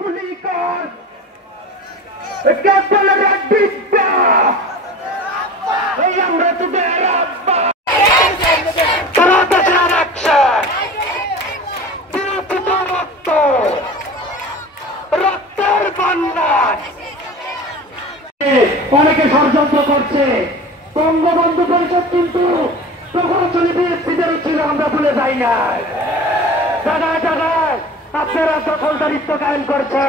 গুলি কর ক্যাপ্টেনের বিদ্যা আমরা তোদের আব্বা তারা দেশের অ্যাকশন বিরোধিত রক্ত রক্তের বন্যায় অনেকে ষড়যন্ত্র করছে। বঙ্গবন্ধু পরিষদ কিন্তু তখন চলে বিএসপিদের ছিল, আমরা ভুলে যাই না। জায়গায় জায়গায় আপনারা দখলদারিত্ব কায়েম করছে।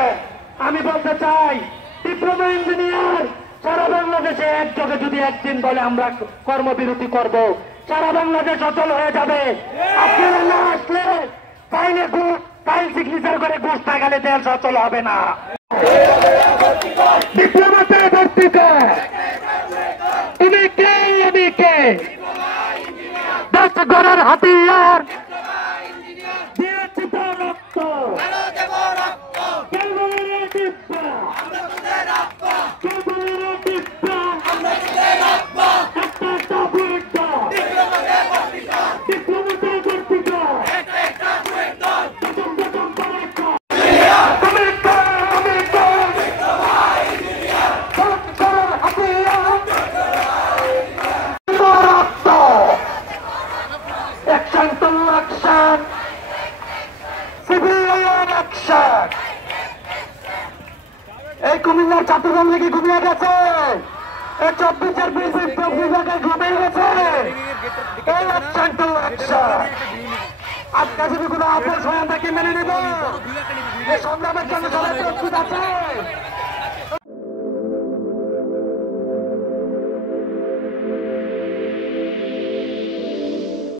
আমি বলতে চাই, ডিপ্লোমা ইঞ্জিনিয়ার সারা বাংলাদেশে একযোগে যদি একদিন বলে আমরা কর্মবিরতি করব, সারা বাংলাদেশ অচল হয়ে যাবে। আপনারা না আসলে ফাইল সিগনেচার করে ঘুষ টাকালে দেশ অচল হবে না। ডিপ্লোমাতে ভর্তি কর, তুমি কে আমি কে, দেশ গড়ার হাতিয়ার দিয়েছি তো রক্ত, কেউ বলে রে ডিপ্পা, কেউ বলে রে ডিপ্পা, একটা একটা বুয়েট দল, ডিপ্লোমাতে ভর্তি কর, প্রথম প্রথম করে কর, তুমি কে আমি কে, দেশ গড়ার হাতিয়ার রক্ত, অ্যাকশন তো অ্যাকশন, সিভিলিয়ান অ্যাকশন। এই কুমিল্লার চট্টগ্রাম লেগে ঘুমিয়ে গেছে, এই 24-এর বিভাগে ঘুমিয়ে গেছে। এই অ্যাকশন তো অ্যাকশন। আজকে যদি কোনো আপোষ হয় আমরা কি মেনে নেব? এই সংগ্রামের জন্য সবাই প্রস্তুত আছে।